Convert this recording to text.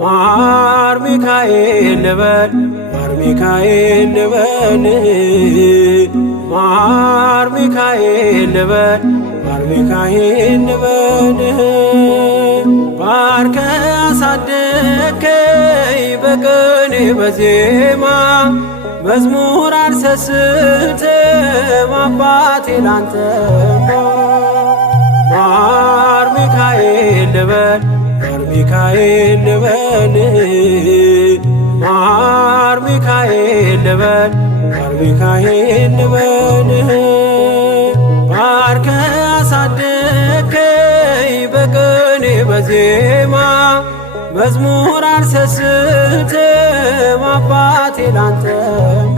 ማር ሚካኤል ልበል ማር ሚካኤል ልበል ማር ሚካኤል ልበል ማር ሚካኤል ልበል ባርከ አሳደከኝ በቅኔ በዜማ መዝሙር አልሰስትም አባቴ ላንተማ ማር ሚካኤል ልበል ማር ሚካኤል ልበል ማር ሚካኤል ልበል ማር ሚካኤል ልበል ባርከ አሳደከኝ በቅኔ በዜማ መዝሙር አልሰስትም አባቴ ላንተማ